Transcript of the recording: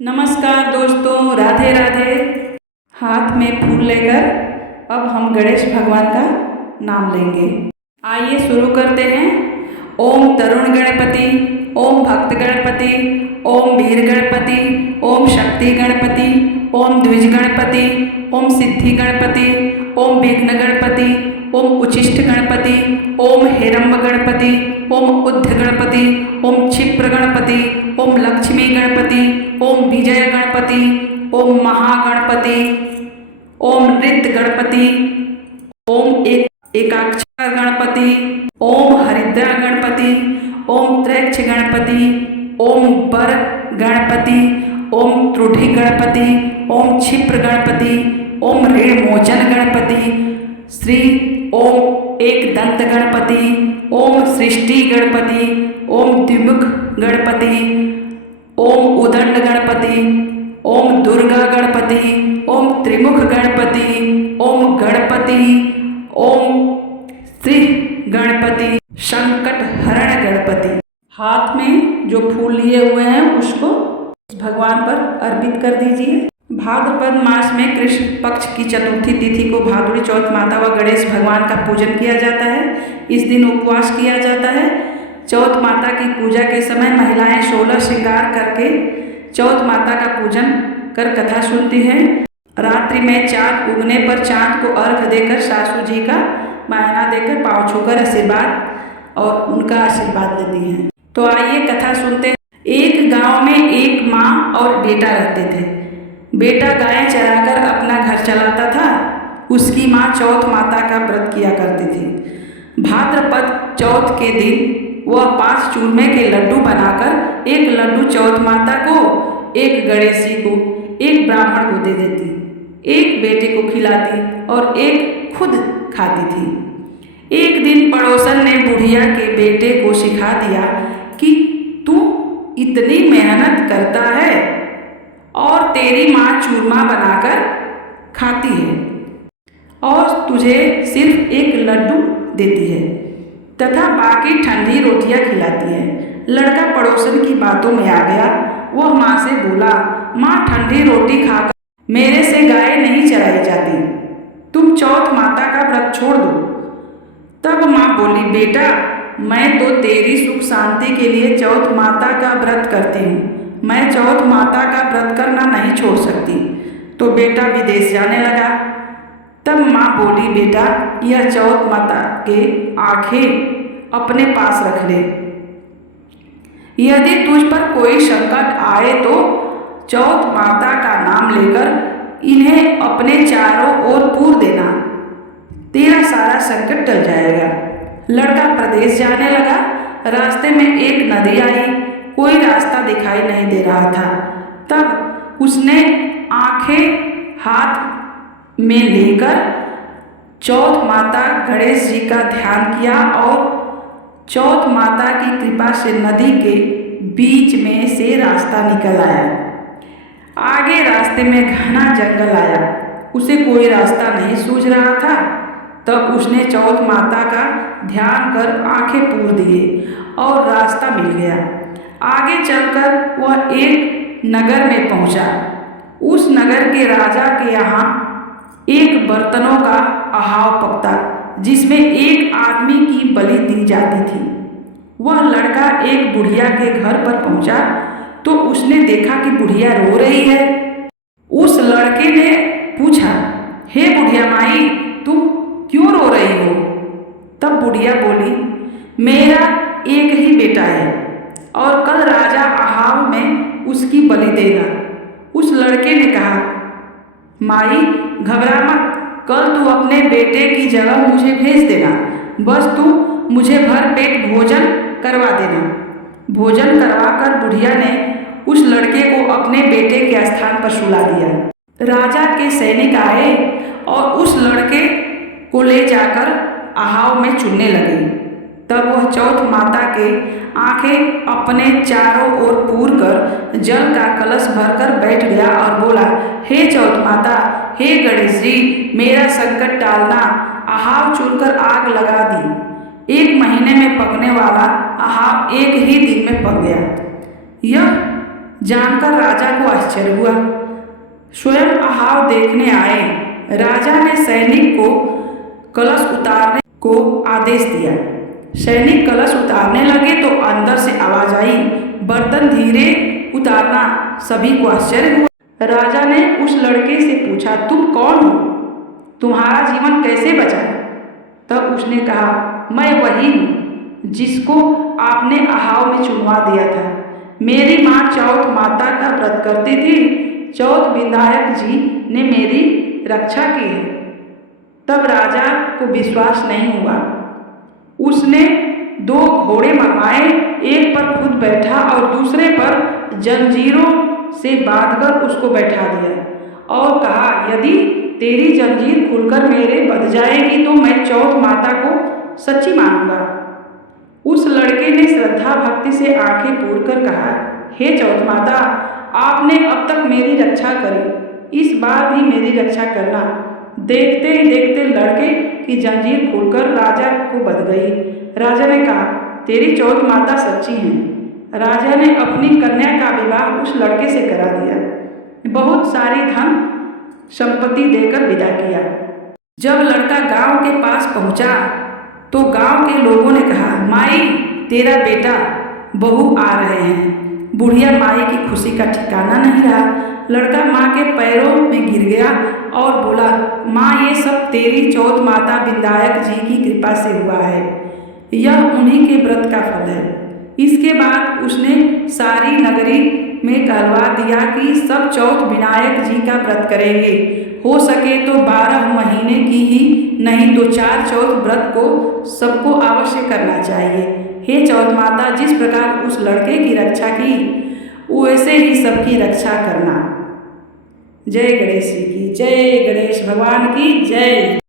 नमस्कार दोस्तों, राधे राधे। हाथ में फूल लेकर अब हम गणेश भगवान का नाम लेंगे। आइए शुरू करते हैं। ओम तरुण गणपति, ओम भक्त गणपति, ओम वीर गणपति, ओम शक्ति गणपति, ओम द्विज गणपति, ओम सिद्धि गणपति, ओम विघ्न गणपति, ओम उचिष्ट गणपति, ओम हेरम्ब गणपति, ओम उद्ध गणपति, ओम क्षिप्र गणपति, ओम लक्ष्मी गणपति, ओम विजय गणपति, ओम महागणपति, ओम नृत्य गणपति, ओम एकाक्षर गणपति, ओम हरिद्रा गणपति, ओम त्रैक्ष गणपति, ओम बर गणपति, ओम त्रुधि गणपति, ओम क्षिप्र गणपति, ओम ऋण मोचन गणपति, श्री ओम एक दंत गणपति, ओम सृष्टि गणपति, ओम द्विमुख गणपति, ओम उदंड गणपति, ओम दुर्गा गणपति, ओम त्रिमुख गणपति, ओम गणपति, ओम श्री गणपति, संकट हरण गणपति। हाथ में जो फूल लिए हुए हैं उसको भगवान पर अर्पित कर दीजिए। भाद्रपद मास में कृष्ण पक्ष की चतुर्थी तिथि को भादुड़ी चौथ माता व गणेश भगवान का पूजन किया जाता है। इस दिन उपवास किया जाता है। चौथ माता की पूजा के समय महिलाएं 16 श्रृंगार करके चौथ माता का पूजन कर कथा सुनती हैं। रात्रि में चाँद उगने पर चाँद को अर्घ देकर सासू जी का मायना देकर पाँव छूकर आशीर्वाद और उनका आशीर्वाद लेती हैं। तो आइए कथा सुनते हैं। एक गांव में एक माँ और बेटा रहते थे। बेटा गायें चराकर अपना घर चलाता था। उसकी माँ चौथ माता का व्रत किया करती थी। भाद्रपद चौथ के दिन वह 5 चूरमे के लड्डू बनाकर एक लड्डू चौथ माता को, एक गणेश जी को, एक ब्राह्मण को दे देती, एक बेटे को खिलाती और एक खुद खाती थी। एक दिन पड़ोसन ने बुढ़िया के बेटे को सिखा दिया कि तू इतनी मेहनत करता है और तेरी माँ चूरमा बनाकर खाती है और तुझे सिर्फ एक लड्डू देती है तथा बाकी ठंडी रोटियां खिलाती है। लड़का पड़ोसन की बातों में आ गया। वह माँ से बोला, माँ ठंडी रोटी खाकर मेरे से गाय नहीं चराई जाती, तुम चौथ माता का व्रत छोड़ दो। तब माँ बोली, बेटा मैं तो तेरी सुख शांति के लिए चौथ माता का व्रत करती हूँ, मैं चौथ माता का व्रत करना नहीं छोड़ सकती। तो बेटा विदेश जाने लगा। तब माँ बोली, बेटा यह चौथ माता के आंखें अपने पास रख ले। यदि तुझ पर कोई संकट आए तो चौथ माता का नाम लेकर इन्हें अपने चारों ओर पूर देना, तेरा सारा संकट टल जाएगा। लड़का प्रदेश जाने लगा। रास्ते में एक नदी आई। कोई रास्ता दिखाई नहीं दे रहा था। तब उसने आंखें हाथ में लेकर चौथ माता गणेश जी का ध्यान किया और चौथ माता की कृपा से नदी के बीच में से रास्ता निकल आया। आगे रास्ते में घना जंगल आया। उसे कोई रास्ता नहीं सूझ रहा था। तब उसने चौथ माता का ध्यान कर आंखें पूर दिए और रास्ता मिल गया। आगे चलकर वह एक नगर में पहुंचा। उस नगर के राजा के यहाँ एक बर्तनों का अहाव पकता जिसमें एक आदमी की बलि दी जाती थी। वह लड़का एक बुढ़िया के घर पर पहुंचा तो उसने देखा कि बुढ़िया रो रही है। उस लड़के ने पूछा, हे बुढ़िया माई, तुम क्यों रो रही हो? तब बुढ़िया बोली, मेरा एक ही बेटा है और कल राजा अहाव में उसकी बलि देगा। उस लड़के ने कहा, माई घबरा मत, कल तू अपने बेटे की जगह मुझे भेज देना, बस तू मुझे भर पेट भोजन करवा देना। भोजन करवाकर बुढ़िया ने उस लड़के को अपने बेटे के स्थान पर सुला दिया। राजा के सैनिक आए और उस लड़के को ले जाकर अहाव में चुनने लगे। तब वह चौथ माता के आंखें अपने चारों ओर पूर कर जल का कलश भरकर बैठ गया और बोला, हे चौथ माता, हे गणेश जी, मेरा संकट टालना। अहाव चुनकर आग लगा दी। 1 महीने में पकने वाला अहाव 1 ही दिन में पक गया। यह जानकर राजा को आश्चर्य आश्चर्य हुआ। स्वयं अहाव देखने आए राजा ने सैनिक को कलश उतारने को आदेश दिया। सैनिक कलश उतारने लगे तो अंदर से आवाज आई, बर्तन धीरे उतारना। सभी को आश्चर्य हुआ। राजा ने उस लड़के से पूछा, तुम कौन हो? तुम्हारा जीवन कैसे बचा? तब उसने कहा, मैं वही हूँ जिसको आपने अहाव में चुनवा दिया था। मेरी माँ चौथ माता का व्रत करती थी। चौथ विनायक जी ने मेरी रक्षा की है। तब राजा को विश्वास नहीं हुआ। उसने 2 घोड़े मंगवाए, एक पर खुद बैठा और दूसरे पर जंजीरों से बांधकर उसको बैठा दिया और कहा, यदि तेरी जंजीर खुलकर मेरे बंध जाएगी तो मैं चौथ माता को सच्ची मानूंगा। उस लड़के ने श्रद्धा भक्ति से आंखें पूरकर कहा, हे चौथ माता, आपने अब तक मेरी रक्षा करी, इस बार भी मेरी रक्षा करना। देखते ही देखते लड़के की जंजीर खुलकर राजा को बंध गई। राजा ने कहा, तेरी चौथ माता सच्ची हैं। राजा ने अपनी कन्या का विवाह उस लड़के से करा दिया, बहुत सारी धन संपत्ति देकर विदा किया। जब लड़का गांव के पास पहुंचा तो गांव के लोगों ने कहा, माई, तेरा बेटा बहू आ रहे हैं। बुढ़िया माई की खुशी का ठिकाना नहीं रहा। लड़का माँ के पैरों में गिर गया और बोला, माँ, ये सब तेरी चौथ माता विनायक जी की कृपा से हुआ है। यह उन्हीं के व्रत का फल है। इसके बाद उसने सारी नगरी में कहलवा दिया कि सब चौथ विनायक जी का व्रत करेंगे। हो सके तो 12 महीने की ही नहीं तो 4 चौथ व्रत को सबको अवश्य करना चाहिए। हे चौथ माता, जिस प्रकार उस लड़के की रक्षा की वैसे ही सबकी रक्षा करना। जय गणेश जी की जय, गणेश भगवान की जय।